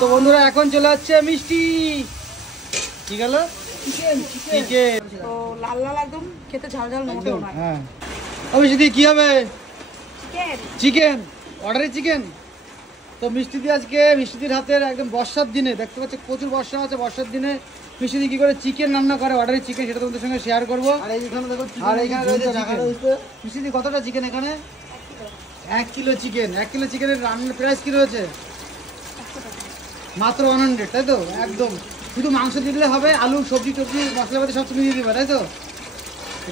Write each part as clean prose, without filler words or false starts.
তো বন্ধুরা এখন চলে যাচ্ছে মিষ্টি। কি গেল? চিকেন। তো লাল লাল একদম খেতে ঝাল ঝাল মোটেও না। হ্যাঁ মিষ্টি কি হবে? চিকেন অর্ডারে চিকেন। তো মিষ্টি আজকে মিষ্টির হাতের একদম বর্ষার দিনে দেখতে পাচ্ছি প্রচুর বর্ষা আছে, বর্ষার দিনে মিষ্টি কি করে চিকেন রান্না করে অর্ডারে চিকেন, সেটা তোমাদের সঙ্গে শেয়ার করবো। আর এইখানে দেখো, আর এইখানে রয়েছে মিষ্টি কতটা চিকেন এখানে? 1 কিলো চিকেন। 1 কিলো চিকেনের রান্নার প্রাইস কি রয়েছে? মাত্র 100, তাই তো? একদম শুধু মাংস দিয়ে দিলে হবে, আলু সবজি টবজি মশলাপাতি সব তুমি দিয়ে দিবে, তাই তো?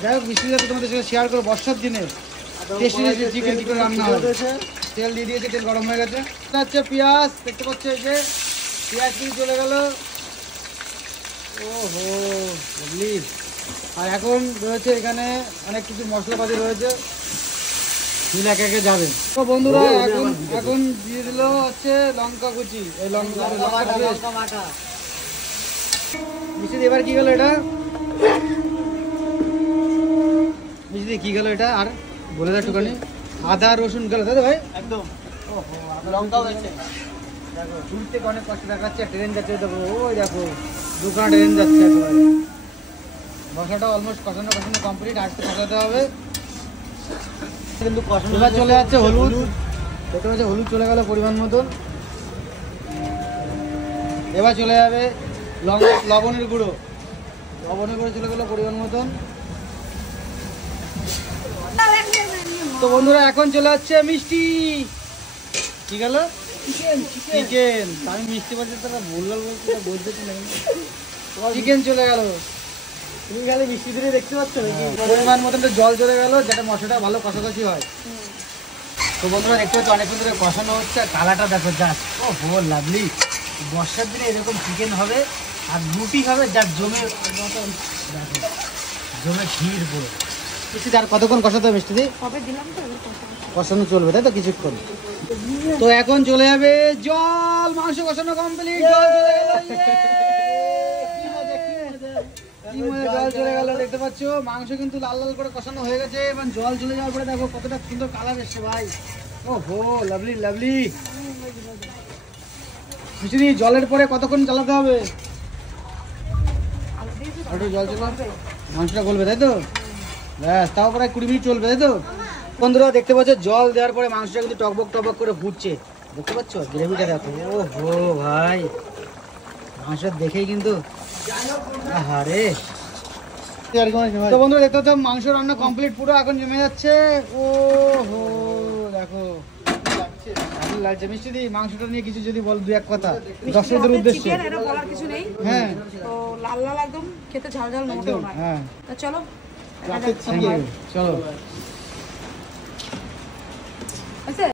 যাই হোক মিষ্টি যাতে তোমাদের সঙ্গে শেয়ার করো বর্ষার দিনে টেস্টি টেস্টি চিকেন কি করে রান্না হবে। তেল দিয়ে দিয়েছে, তেল গরম হয়ে গেছে। এটা হচ্ছে পেঁয়াজ, দেখতে পাচ্ছ এই যে পেঁয়াজ দিয়ে চলে গেল। ওহো বুঝলি। আর এখন রয়েছে এখানে অনেক কিছু মশলাপাতি রয়েছে, মিলে একে একে যাবে। তো বন্ধুরা এখন দিয়ে দিল হচ্ছে লঙ্কা কুচি, এই লঙ্কা বাটা। মিষ্টি এবার কি গেল এটা? মিষ্টি কি গেল এটা? আর বলে দাও একটুখানি। আদা রসুন গেল, তাই তো ভাই? একদম। ওহো লঙ্কাও গেছে। দেখো দূর থেকে অনেক কষ্ট দেখাচ্ছে, ট্রেন যাচ্ছে, দেখো ওই দেখো দোকানে ট্রেন যাচ্ছে একেবারে। মশলাটা অলমোস্ট কষানো কমপ্লিট, আর একটু কষাতে হবে কিন্তু কষানো। এবার চলে যাচ্ছে হলুদ, দেখতে পাচ্ছি হলুদ চলে গেল পরিমাণ মতন। এবার চলে যাবে লবণের গুঁড়ো চলে গেল পরিমাণ মতন। তো বন্ধুরা এখন চলে যাচ্ছে মিষ্টি। কি গেল? চিকেন। আমি মিষ্টি বলছি, তারা ভুলভাল বলছি, বলতে তো নেই। চিকেন চলে গেল। তুমি খালি মিষ্টি দিয়ে দেখতে পাচ্ছ পরিমাণ মতন জল চলে গেল, যাতে মশলাটা ভালো কষাকষি হয়। তো বন্ধুরা দেখতে পাচ্ছ অনেকক্ষণ ধরে কষানো হচ্ছে, আর কালারটা দেখো জাস্ট ও হো লাভলি। বর্ষার দিনে এরকম চিকেন হবে আর রুটি হবে, যা জমে ক্ষীর পুরো। মিষ্টি আর কতক্ষণ কষাতে হবে মিষ্টি দিয়ে? কষানো চলবে, তাই তো কিছুক্ষণ। তো এখন চলে যাবে জল। মাংস কষানো কমপ্লিট, জল চলে গেল। জল চলে গেল, দেখতে পাচ্ছ মাংস কিন্তু লাল লাল করে কষানো হয়ে গেছে। এবং জল চলে যাওয়ার পরে দেখো কতটা সুন্দর কালার এসছে ভাই। ও হো লাভলি লাভলি। মিষ্টি জলের পরে কতক্ষণ চালাতে হবে? জল চলে মাংসটা গলবে, তাই তো? ব্যাস, তাও প্রায় 20 মিনিট চলবে, তাই তো? বন্ধুরা দেখতে পাচ্ছ জল দেওয়ার পরে মাংসটা কিন্তু টকবক করে ফুটছে, দেখতে পাচ্ছ গ্রেভিটা দেখো। ও হো ভাই, মাংস দেখেই কিন্তু আহারে। তো বন্ধুরা দেখতে পাচ্ছ মাংস রান্না কমপ্লিট পুরো, এখন জমে যাচ্ছে। ও হো দেখো লাগছে। মিষ্টি দি মাংসটা নিয়ে কিছু যদি বল, দু এক কথা দর্শকদের উদ্দেশ্যে। বলার কিছু নেই। হ্যাঁ তো লাল লাল একদম খেতে ঝাল ঝাল মোটেও না। হ্যাঁ চলো চলো।